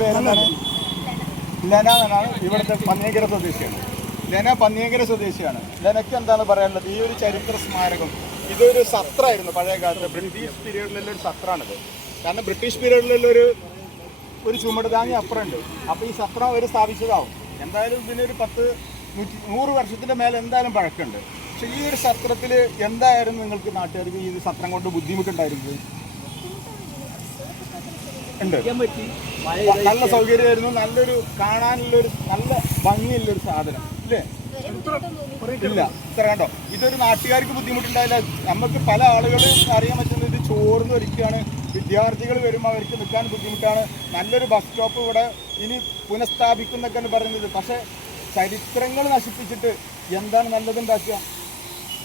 പേരെന്താണ്? ലെന എന്നാണ്. ഇവിടുത്തെ പന്നിയങ്കര സ്വദേശിയാണ്. ലെന പന്നിയങ്കര സ്വദേശിയാണ്. ലെനയ്ക്ക് എന്താണ് പറയാനുള്ളത്? ഈ ഒരു ചരിത്ര സ്മാരകം ഇതൊരു സത്രമായിരുന്നു പഴയ കാലത്ത്. ബ്രിട്ടീഷ് പീരീഡിലുള്ള ഒരു സത്രമാണിത്. കാരണം ബ്രിട്ടീഷ് പീരീഡിലുള്ള ഒരു ചുമട് താങ്ങി അപ്പുറമുണ്ട്. അപ്പോൾ ഈ സത്രം അവർ സ്ഥാപിച്ചതാവും. എന്തായാലും ഇതിനൊരു 100 വർഷത്തിൻ്റെ മേലെ എന്തായാലും പഴക്കമുണ്ട്. പക്ഷെ ഈ ഒരു സത്രത്തിൽ എന്തായിരുന്നു നിങ്ങൾക്ക് നാട്ടുകാർക്ക് ഈ സത്രം കൊണ്ട് ബുദ്ധിമുട്ടുണ്ടായിരുന്നത്? ഉണ്ട്. നല്ല സൗകര്യമായിരുന്നു. നല്ലൊരു കാണാനുള്ളൊരു നല്ല ഭംഗിയുള്ളൊരു സാധനം ഇല്ലേ? ഇല്ല. ഇത്ര കണ്ടോ, ഇതൊരു നാട്ടുകാർക്ക് ബുദ്ധിമുട്ടുണ്ടായില്ല. നമുക്ക് പല ആളുകളും അറിയാൻ പറ്റുന്നത് ഇത് ചോർന്ന് ഒരിക്കുകയാണ്. വിദ്യാർത്ഥികൾ വരുമ്പോൾ അവർക്ക് നിൽക്കാൻ ബുദ്ധിമുട്ടാണ്. നല്ലൊരു ബസ് സ്റ്റോപ്പ് ഇവിടെ ഇനി പുനഃസ്ഥാപിക്കുന്നൊക്കെയാണ് പറയുന്നത്. പക്ഷേ ചരിത്രങ്ങൾ നശിപ്പിച്ചിട്ട് എന്താണ് നല്ലതുണ്ടാക്കുക?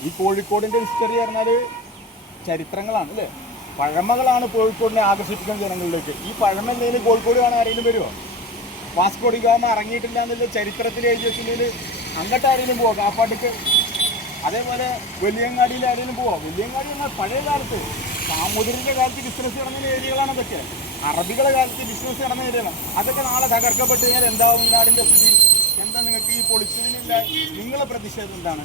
ഈ കോഴിക്കോടിൻ്റെ ഹിസ്റ്ററി പറഞ്ഞാൽ ചരിത്രങ്ങളാണ് അല്ലേ? പഴമകളാണ് കോഴിക്കോടിനെ ആകർഷിപ്പിക്കുന്ന ജനങ്ങളിലേക്ക്. ഈ പഴമ എന്തെങ്കിലും കോഴിക്കോട് കാണാൻ ആരെങ്കിലും വരുമോ? വാസ്കോ ഡി ഗാമ ഇറങ്ങിയിട്ടില്ല എന്നുള്ള ചരിത്രത്തിൽ എഴുതി വെച്ചിട്ടുണ്ടെങ്കിൽ അങ്ങോട്ട് ആരെങ്കിലും പോവോ? കാപ്പാട്ടിക്ക്. അതേപോലെ വലിയങ്ങാടിയിൽ ആരെങ്കിലും പോവോ? വലിയങ്ങാടി എന്നാൽ പഴയ കാലത്ത് സാമൂതിരിയുടെ കാലത്ത് ബിസിനസ് നടന്ന ഏരിയകളാണ് അതൊക്കെ. അറബികളുടെ കാലത്ത് ബിസിനസ് നടന്ന ഏരിയകളാണ് അതൊക്കെ. നാളെ തകർക്കപ്പെട്ട് കഴിഞ്ഞാൽ എന്താവും ഈ നാടിൻ്റെ സ്ഥിതി? എന്താ നിങ്ങൾക്ക് ഈ പൊളിച്ചതിനില്ല നിങ്ങളുടെ പ്രതിഷേധം എന്താണ്?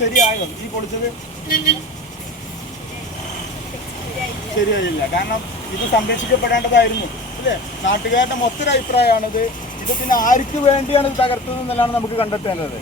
ശരിയായോ ഈ പൊളിച്ചത്? ശരിയായില്ല. കാരണം ഇത് സംരക്ഷിക്കപ്പെടേണ്ടതായിരുന്നു അല്ലേ? നാട്ടുകാരുടെ മൊത്തം അഭിപ്രായമാണിത്. ഇത് പിന്നെ ആർക്ക് വേണ്ടിയാണ് ഇത് തകർത്തത് എന്നുള്ളതാണ് നമുക്ക് കണ്ടെത്തേണ്ടത്.